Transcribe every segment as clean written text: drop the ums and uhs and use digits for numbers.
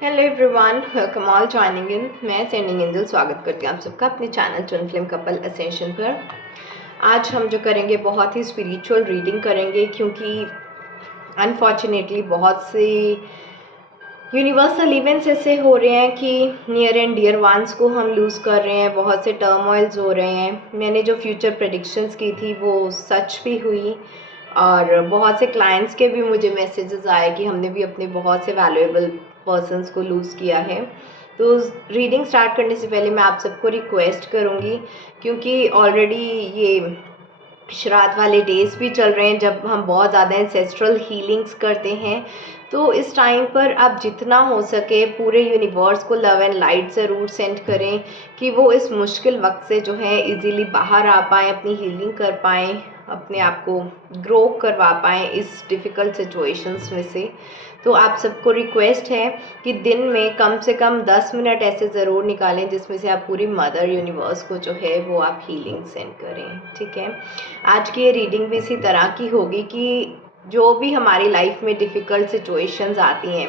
Hello everyone, welcome all joining in. मैं sending angel स्वागत करती हूँ आप सबका अपने channel twin flame couple ascension पर। आज हम जो करेंगे बहुत ही स्पिरिचुअल रीडिंग करेंगे, क्योंकि अनफॉर्चुनेटली बहुत से यूनिवर्सल इवेंट्स ऐसे हो रहे हैं कि नियर एंड डियर वंस को हम लूज़ कर रहे हैं। बहुत से टर्मोइल्स हो रहे हैं। मैंने जो फ्यूचर प्रेडिक्शंस की थी वो सच भी हुई, और बहुत से क्लाइंट्स के भी मुझे मैसेजेस आए कि हमने भी अपने बहुत से वैल्यूएबल पर्सन्स को लूज़ किया है। तो रीडिंग स्टार्ट करने से पहले मैं आप सबको रिक्वेस्ट करूँगी, क्योंकि ऑलरेडी ये श्राद्ध वाले डेज भी चल रहे हैं जब हम बहुत ज़्यादा एंसेस्ट्रल हीलिंग्स करते हैं। तो इस टाइम पर आप जितना हो सके पूरे यूनिवर्स को लव एंड लाइट ज़रूर सेंड करें कि वो इस मुश्किल वक्त से जो है इजीली बाहर आ पाएँ, अपनी हीलिंग कर पाएँ, अपने आप को ग्रो करवा पाएँ इस डिफ़िकल्ट सिचुएशंस में से। तो आप सबको रिक्वेस्ट है कि दिन में कम से कम 10 मिनट ऐसे ज़रूर निकालें जिसमें से आप पूरी मदर यूनिवर्स को जो है वो आप हीलिंग सेंड करें। ठीक है, आज की ये रीडिंग भी इसी तरह की होगी कि जो भी हमारी लाइफ में डिफ़िकल्ट सिचुएशंस आती हैं,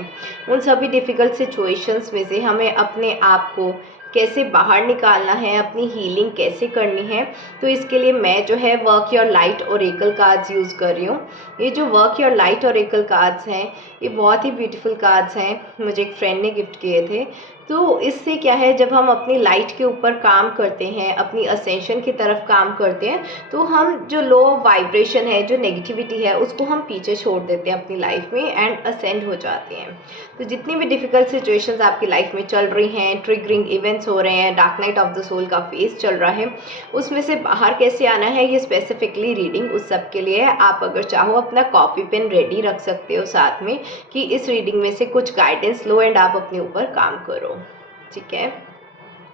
उन सभी डिफ़िकल्ट सिचुएशंस में से हमें अपने आप को कैसे बाहर निकालना है, अपनी हीलिंग कैसे करनी है। तो इसके लिए मैं जो है work your light Oracle cards use कर रही हूँ। ये जो work your light Oracle cards हैं, ये बहुत ही ब्यूटीफुल कार्ड्स हैं, मुझे एक फ्रेंड ने गिफ्ट किए थे। तो इससे क्या है, जब हम अपनी लाइट के ऊपर काम करते हैं, अपनी असेंशन की तरफ काम करते हैं, तो हम जो लो वाइब्रेशन है, जो नेगेटिविटी है, उसको हम पीछे छोड़ देते हैं अपनी लाइफ में एंड असेंड हो जाते हैं। तो जितनी भी डिफ़िकल्ट सिचुएशंस आपकी लाइफ में चल रही हैं, ट्रिगरिंग इवेंट्स हो रहे हैं, dark night of the soul का फेज चल रहा है, उसमें से बाहर कैसे आना है, ये स्पेसिफिकली रीडिंग उस सब के लिए है। आप अगर चाहो अपना कॉपी पेन रेडी रख सकते हो साथ में, कि इस रीडिंग में से कुछ गाइडेंस लो एंड आप अपने ऊपर काम करो। ठीक है,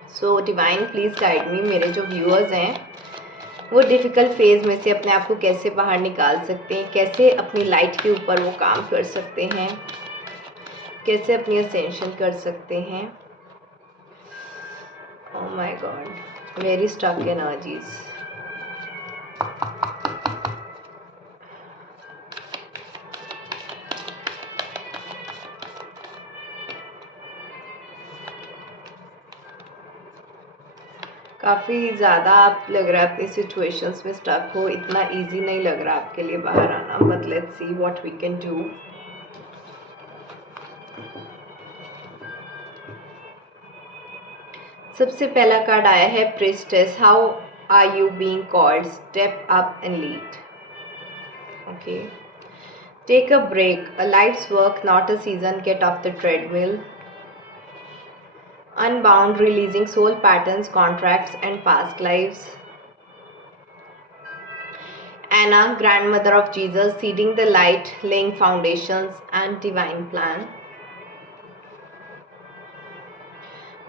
so divine please guide me. मेरे जो व्यूअर्स हैं वो डिफ़िकल्ट फेज़ में से अपने आप को कैसे बाहर निकाल सकते हैं, कैसे अपनी लाइट के ऊपर वो काम कर सकते हैं, कैसे अपनी असेंशन कर सकते हैं। Oh my God, very stuck energies. काफ़ी ज़्यादा आप लग रहा है अपनी सिचुएशंस में स्टक हो। इतना इजी नहीं लग रहा आपके लिए बाहर आना, but let's see what we can do. सबसे पहला कार्ड आया है priestess. How are you being called, step up and lead. Okay, take a break, a life's work not a season, get off the treadmill. Unbound, releasing soul patterns, contracts and past lives. Anna, grandmother of Jesus, seeding the light, laying foundations and divine plan.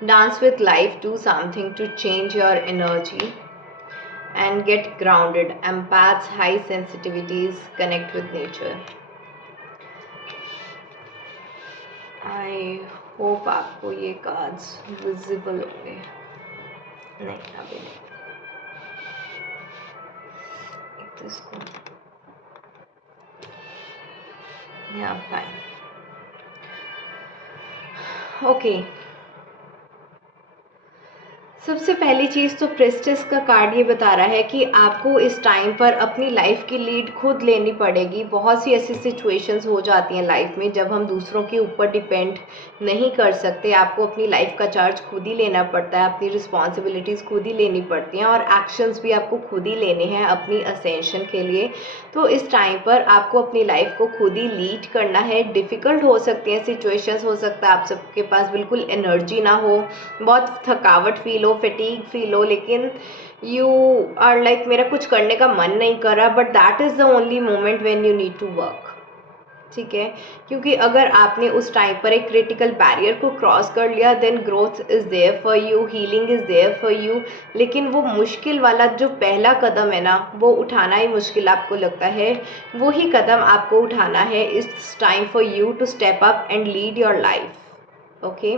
Dance with life, do something to change your energy and get grounded. Empaths, high sensitivities, connect with nature. I hope आपको ये cards visible होंगे। नहीं, अभी नहीं। तो इसको यहाँ fine. Okay, सबसे पहली चीज़ तो प्रेस्टिस का कार्ड ये बता रहा है कि आपको इस टाइम पर अपनी लाइफ की लीड खुद लेनी पड़ेगी। बहुत सी ऐसी सिचुएशंस हो जाती हैं लाइफ में जब हम दूसरों के ऊपर डिपेंड नहीं कर सकते। आपको अपनी लाइफ का चार्ज खुद ही लेना पड़ता है, अपनी रिस्पॉन्सिबिलिटीज़ खुद ही लेनी पड़ती हैं, और एक्शंस भी आपको खुद ही लेने हैं अपनी असेंशन के लिए। तो इस टाइम पर आपको अपनी लाइफ को खुद ही लीड करना है। डिफ़िकल्ट हो सकती हैं सिचुएशंस, हो सकता है आप सबके पास बिल्कुल एनर्जी ना हो, बहुत थकावट फील हो, फटीग फील हो, लेकिन यू आर लाइक मेरा कुछ करने का मन नहीं कर रहा, but that is the only moment when you need to work. ठीक है, क्योंकि अगर आपने उस टाइम पर एक क्रिटिकल बैरियर को क्रॉस कर लिया, then growth is there for you, healing is there for you. लेकिन वो मुश्किल वाला जो पहला कदम है ना, वो उठाना ही मुश्किल आपको लगता है, वही कदम आपको उठाना है। It's time for you to step up and lead your life. Okay,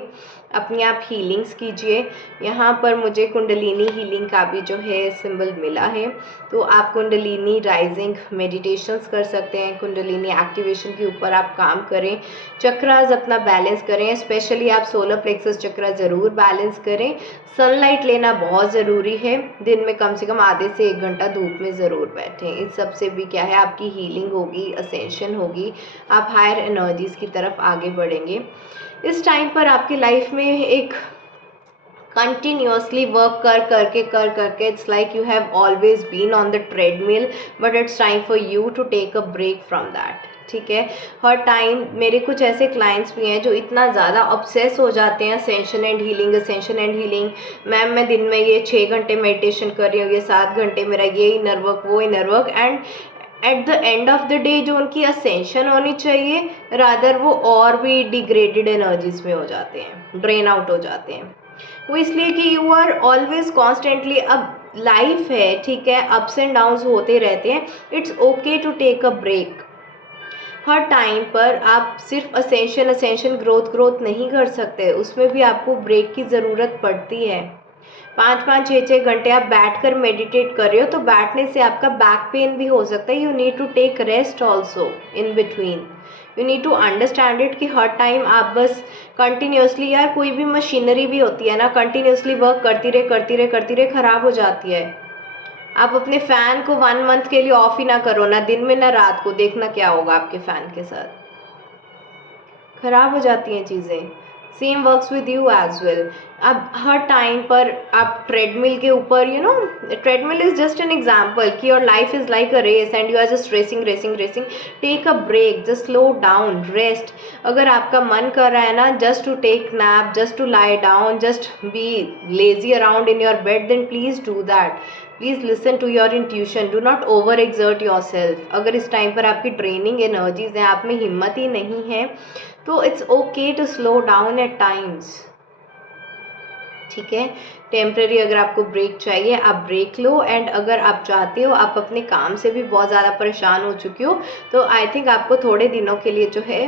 अपनी आप हीलिंग्स कीजिए। यहाँ पर मुझे कुंडलिनी हीलिंग का भी जो है सिंबल मिला है, तो आप कुंडलिनी राइजिंग मेडिटेशंस कर सकते हैं, कुंडलिनी एक्टिवेशन के ऊपर आप काम करें, चक्रास अपना बैलेंस करें, स्पेशली आप सोलर प्लेक्सस चक्रा ज़रूर बैलेंस करें। सनलाइट लेना बहुत ज़रूरी है, दिन में कम से कम आधे से 1 घंटा धूप में ज़रूर बैठें। इस सब से भी क्या है, आपकी हीलिंग होगी, असेंशन होगी, आप हायर एनर्जीज़ की तरफ आगे बढ़ेंगे। इस टाइम पर आपकी लाइफ में एक कंटिन्यूसली वर्क कर करके it's like you have always been on the treadmill, but it's time for you to take a break from that. ठीक है, हर टाइम मेरे कुछ ऐसे क्लाइंट्स भी हैं जो इतना ज़्यादा ऑब्सेस हो जाते हैं ascension and healing, ascension and healing. Ma'am मैं दिन में ये 6 घंटे मेडिटेशन कर रही हूँ, ये 7 घंटे मेरा ये इनर वर्क, वो inner work, and at the end of the day जो उनकी असेंशन होनी चाहिए, रादर वो और भी डिग्रेडेड एनर्जीज में हो जाते हैं, ड्रेन आउट हो जाते हैं। वो इसलिए कि यू आर ऑलवेज कॉन्स्टेंटली, अब लाइफ है, ठीक है, अप्स एंड डाउन्स होते रहते हैं, it's okay to take a break. हर टाइम पर आप सिर्फ असेंशन असेंशन ग्रोथ नहीं कर सकते, उसमें भी आपको ब्रेक की ज़रूरत पड़ती है। 5-5 6-6 घंटे आप बैठकर मेडिटेट कर रहे हो तो बैठने से आपका बैक पेन भी हो सकता है। You need to take rest also in between, you need to understand it कि हर टाइम आप बस कंटिन्यूसली, यार कोई भी मशीनरी भी होती है ना, कंटिन्यूसली वर्क करती रहे ख़राब हो जाती है। आप अपने फ़ैन को 1 मंथ के लिए ऑफ ही ना करो, ना दिन में ना रात को, देखना क्या होगा आपके फ़ैन के साथ, ख़राब हो जाती हैं चीज़ें। Same works with you as well. अब हर टाइम पर आप ट्रेडमिल के ऊपर, you know, treadmill is just an example कि your life is like a race and you are just racing. Take a break, just slow down, rest. अगर आपका मन कर रहा है ना just to take nap, just to lie down, just be lazy around in your bed, then please do that. Please listen to your intuition, do not overexert your सेल्फ। अगर इस टाइम पर आपकी ड्रेनिंग एनर्जीज हैं, आप में हिम्मत ही नहीं है, तो it's okay to slow down at times. ठीक है, टेम्प्रेरी अगर आपको ब्रेक चाहिए आप ब्रेक लो, एंड अगर आप चाहते हो, आप अपने काम से भी बहुत ज़्यादा परेशान हो चुके हो, तो आई थिंक आपको थोड़े दिनों के लिए जो है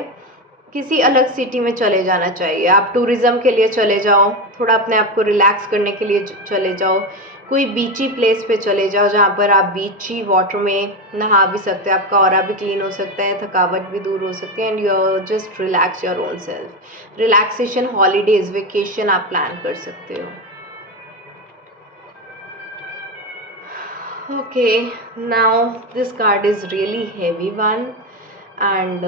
किसी अलग सिटी में चले जाना चाहिए। आप टूरिज़्म के लिए चले जाओ, थोड़ा अपने आप को रिलैक्स करने के लिए चले जाओ, कोई बीची प्लेस पे चले जाओ जहाँ पर आप बीची वाटर में नहा भी सकते हो, आपका ऑरा भी क्लीन हो सकता है, थकावट भी दूर हो सकती है, and you just relax your own self. Relaxation holidays, vacation आप प्लान कर सकते हो। Okay, now this card is really heavy one, and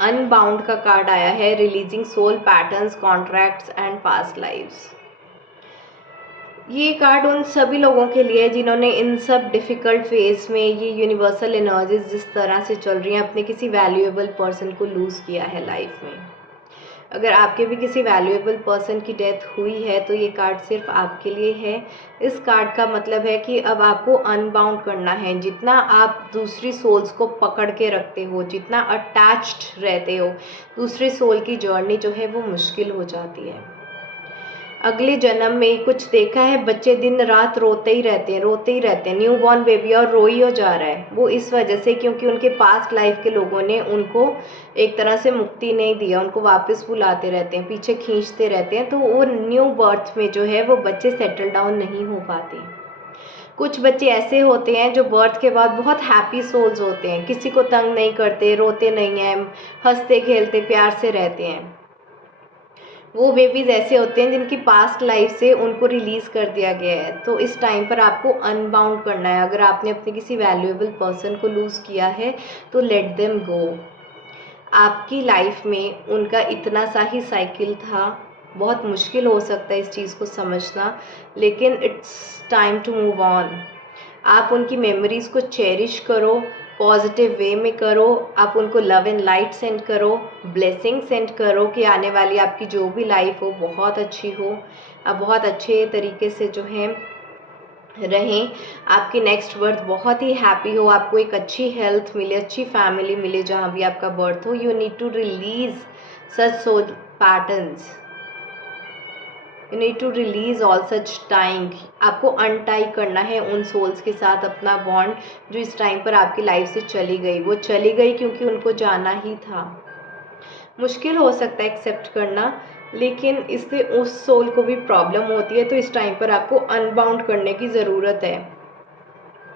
unbound का कार्ड आया है, releasing soul patterns, contracts and past lives. ये कार्ड उन सभी लोगों के लिए है जिन्होंने इन सब डिफ़िकल्ट फेज में, ये यूनिवर्सल एनर्जीज जिस तरह से चल रही हैं, अपने किसी वैल्यूएबल पर्सन को लूज़ किया है लाइफ में। अगर आपके भी किसी वैल्यूएबल पर्सन की डेथ हुई है तो ये कार्ड सिर्फ आपके लिए है। इस कार्ड का मतलब है कि अब आपको अनबाउंड करना है। जितना आप दूसरी सोल्स को पकड़ के रखते हो, जितना अटैच्ड रहते हो, दूसरी सोल की जर्नी जो है वो मुश्किल हो जाती है। अगले जन्म में कुछ देखा है, बच्चे दिन रात रोते ही रहते हैं, न्यू बॉर्न बेबी और रोई हो जा रहा है, वो इस वजह से क्योंकि उनके पास्ट लाइफ के लोगों ने उनको एक तरह से मुक्ति नहीं दिया, उनको वापस बुलाते रहते हैं, पीछे खींचते रहते हैं, तो वो न्यू बर्थ में जो है वो बच्चे सेटल डाउन नहीं हो पाते। कुछ बच्चे ऐसे होते हैं जो बर्थ के बाद बहुत हैप्पी सोल्स होते हैं, किसी को तंग नहीं करते, रोते नहीं हैं, हंसते खेलते प्यार से रहते हैं। वो बेबीज़ ऐसे होते हैं जिनकी पास्ट लाइफ से उनको रिलीज़ कर दिया गया है। तो इस टाइम पर आपको अनबाउंड करना है। अगर आपने अपने किसी वैल्यूएबल पर्सन को लूज़ किया है तो लेट देम गो। आपकी लाइफ में उनका इतना सा ही साइकिल था, बहुत मुश्किल हो सकता है इस चीज़ को समझना, लेकिन it's time to move on. आप उनकी मेमोरीज़ को चेरिश करो, पॉजिटिव वे में करो, आप उनको लव एंड लाइट सेंड करो, ब्लेसिंग सेंड करो कि आने वाली आपकी जो भी लाइफ हो बहुत अच्छी हो, आप बहुत अच्छे तरीके से जो है रहें, आपकी नेक्स्ट बर्थ बहुत ही हैप्पी हो, आपको एक अच्छी हेल्थ मिले, अच्छी फैमिली मिले जहाँ भी आपका बर्थ हो। You need to release such soul patterns, you need to release all such time. आपको अनटाई करना है उन सोल्स के साथ अपना बॉन्ड जो इस टाइम पर आपकी लाइफ से चली गई। वो चली गई क्योंकि उनको जाना ही था। मुश्किल हो सकता है एक्सेप्ट करना, लेकिन इससे उस सोल को भी प्रॉब्लम होती है। तो इस टाइम पर आपको अनबाउंड करने की ज़रूरत है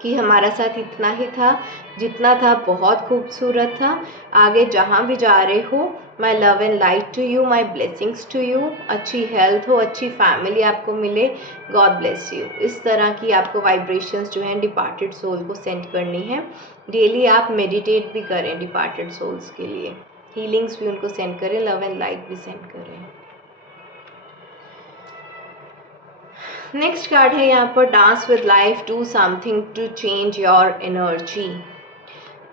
कि हमारा साथ इतना ही था, जितना था बहुत खूबसूरत था, आगे जहाँ भी जा रहे हो my love and light to you, my blessings to you, अच्छी हेल्थ हो, अच्छी फैमिली आपको मिले, गॉड ब्लेस यू। इस तरह की आपको वाइब्रेशंस जो हैं डिपार्टेड सोल को सेंड करनी है। डेली आप मेडिटेट भी करें डिपार्टेड सोल्स के लिए, हीलिंग्स भी उनको सेंड करें, लव एंड लाइट भी सेंड करें। नेक्स्ट कार्ड है यहाँ पर dance with life, do something to change your energy.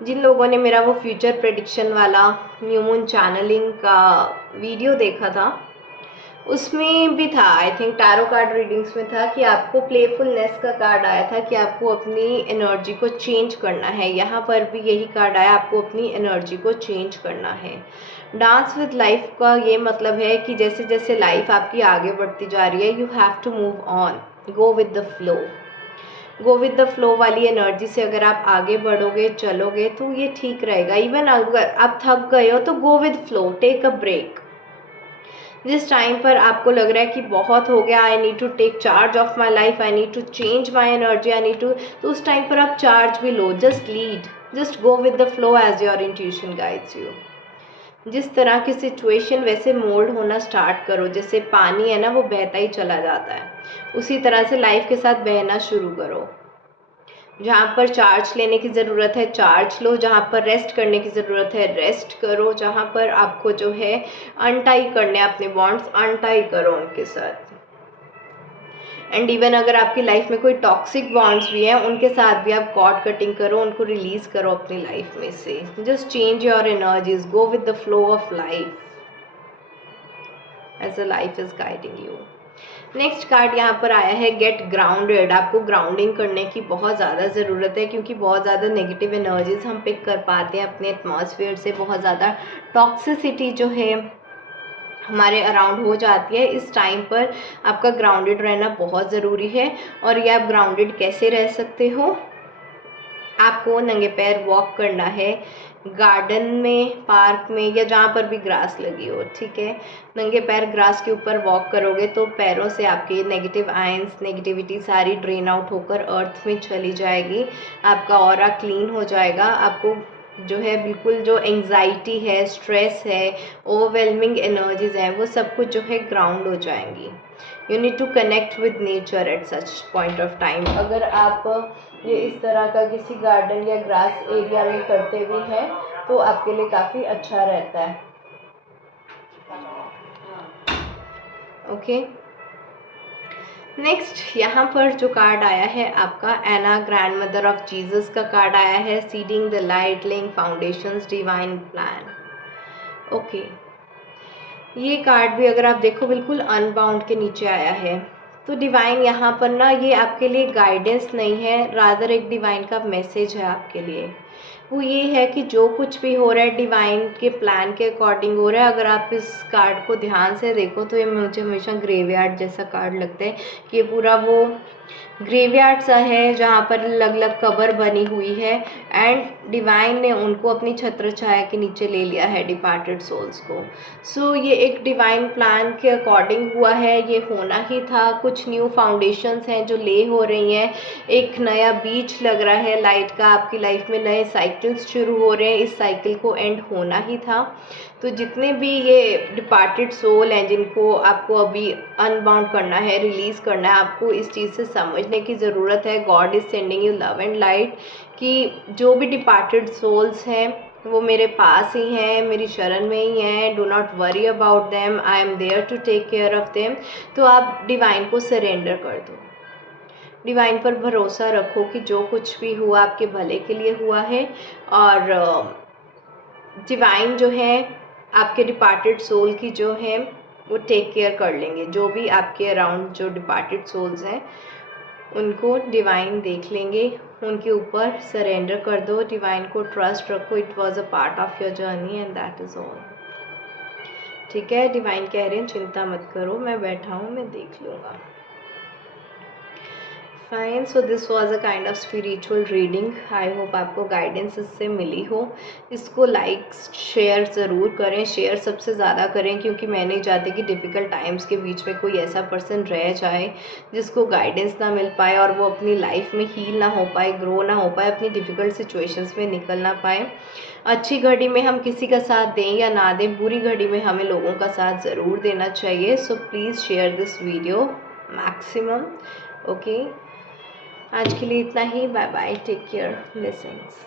जिन लोगों ने मेरा वो फ्यूचर प्रेडिक्शन वाला न्यू मून चैनलिंग का वीडियो देखा था, उसमें भी था, I think tarot card readings में था कि आपको प्लेफुलनेस का कार्ड आया था कि आपको अपनी एनर्जी को चेंज करना है। यहाँ पर भी यही कार्ड आया, आपको अपनी एनर्जी को चेंज करना है। डांस विद लाइफ का ये मतलब है कि जैसे जैसे लाइफ आपकी आगे बढ़ती जा रही है, you have to move on, go with the flow. Go with the flow वाली एनर्जी से अगर आप आगे बढ़ोगे, चलोगे तो ये ठीक रहेगा। इवन अगर आप थक गए हो तो go with flow, take a break. जिस टाइम पर आपको लग रहा है कि बहुत हो गया, I need to take charge of my life, I need to change my energy, I need to, तो उस टाइम पर आप चार्ज भी लो, just lead, just go with the flow as your intuition guides you. जिस तरह की situation वैसे मोल्ड होना स्टार्ट करो, जैसे पानी है ना वो बहता ही चला जाता है, उसी तरह से लाइफ के साथ बहना शुरू करो। जहाँ पर चार्ज लेने की ज़रूरत है चार्ज लो, जहाँ पर रेस्ट करने की ज़रूरत है रेस्ट करो, जहाँ पर आपको जो है अनटाई करने अपने बॉन्ड्स अनटाई करो उनके साथ। एंड इवन अगर आपकी लाइफ में कोई टॉक्सिक बॉन्ड्स भी हैं उनके साथ भी आप कॉर्ड कटिंग करो, उनको रिलीज करो अपनी लाइफ में से। Just change your energies, go with the flow of life as a life is guiding you. Next card यहाँ पर आया है गेट ग्राउंडेड। आपको ग्राउंडिंग करने की बहुत ज़्यादा ज़रूरत है क्योंकि बहुत ज़्यादा नेगेटिव एनर्जीज हम पिक कर पाते हैं अपने एटमॉस्फेयर से, बहुत ज़्यादा टॉक्सिसिटी जो है हमारे अराउंड हो जाती है। इस टाइम पर आपका ग्राउंडेड रहना बहुत ज़रूरी है। और ये आप ग्राउंडेड कैसे रह सकते हो, आपको नंगे पैर वॉक करना है गार्डन में, पार्क में, या जहाँ पर भी ग्रास लगी हो, ठीक है। नंगे पैर ग्रास के ऊपर वॉक करोगे तो पैरों से आपके नेगेटिव आयंस, नेगेटिविटी सारी ड्रेन आउट होकर अर्थ में चली जाएगी, आपका ऑरा क्लीन हो जाएगा, आपको जो है बिल्कुल जो एंग्जाइटी है, स्ट्रेस है, ओवरवेलमिंग एनर्जीज हैं, वो सब कुछ जो है ग्राउंड हो जाएंगी। You need to connect with nature at such point of time. अगर आप ये इस तरह का किसी गार्डन या ग्रास एरिया में करते भी हैं तो आपके लिए काफ़ी अच्छा रहता है। ओके, नेक्स्ट यहाँ पर जो कार्ड आया है आपका एना ग्रैंड मदर ऑफ जीसस का कार्ड आया है, seeding the light, laying foundations, divine plan. Okay, ये कार्ड भी अगर आप देखो बिल्कुल अनबाउंड के नीचे आया है। तो डिवाइन यहाँ पर ना ये आपके लिए गाइडेंस नहीं है, रादर एक डिवाइन का मैसेज है आपके लिए। वो ये है कि जो कुछ भी हो रहा है डिवाइन के प्लान के अकॉर्डिंग हो रहा है। अगर आप इस कार्ड को ध्यान से देखो तो ये मुझे हमेशा ग्रेवयार्ड जैसा कार्ड लगता है कि ये पूरा वो ग्रेवयार्ड सा है जहाँ पर अलग अलग कबर बनी हुई है एंड डिवाइन ने उनको अपनी छत्र छाया के नीचे ले लिया है डिपार्टेड सोल्स को। सो ये एक डिवाइन प्लान के अकॉर्डिंग हुआ है, ये होना ही था। कुछ न्यू फाउंडेशंस हैं जो ले हो रही हैं, एक नया बीज लग रहा है लाइट का आपकी लाइफ में, नए साइकिल्स शुरू हो रहे हैं, इस साइकिल को एंड होना ही था। तो जितने भी ये डिपार्टेड सोल हैं जिनको आपको अभी अनबाउंड करना है, रिलीज़ करना है, आपको इस चीज़ से समझने की ज़रूरत है। God is sending you love and light कि जो भी डिपार्टेड सोल्स हैं वो मेरे पास ही हैं, मेरी शरण में ही हैं, do not worry about them, I am there to take care of them. तो आप डिवाइन को सरेंडर कर दो, डिवाइन पर भरोसा रखो कि जो कुछ भी हुआ आपके भले के लिए हुआ है। और डिवाइन जो है आपके डिपार्टेड सोल की जो है वो टेक केयर कर लेंगे। जो भी आपके अराउंड जो डिपार्टेड सोल्स हैं उनको डिवाइन देख लेंगे, उनके ऊपर सरेंडर कर दो, डिवाइन को ट्रस्ट रखो। It was a part of your journey and that is all. ठीक है, डिवाइन कह रहे हैं चिंता मत करो, मैं बैठा हूँ, मैं देख लूँगा। Fine, so this was a kind of spiritual reading. I hope आपको गाइडेंस इससे मिली हो। इसको लाइक शेयर ज़रूर करें, शेयर सबसे ज़्यादा करें, क्योंकि मैं नहीं चाहती कि डिफ़िकल्ट टाइम्स के बीच में कोई ऐसा पर्सन रह जाए जिसको गाइडेंस ना मिल पाए और वो अपनी लाइफ में हील ना हो पाए, ग्रो ना हो पाए, अपनी डिफ़िकल्ट सिचुएशंस में निकल ना पाए। अच्छी घड़ी में हम किसी का साथ दें या ना दें, बुरी घड़ी में हमें लोगों का साथ ज़रूर देना चाहिए। So please share this video maximum. Okay, आज के लिए इतना ही। Bye bye, take care, blessings.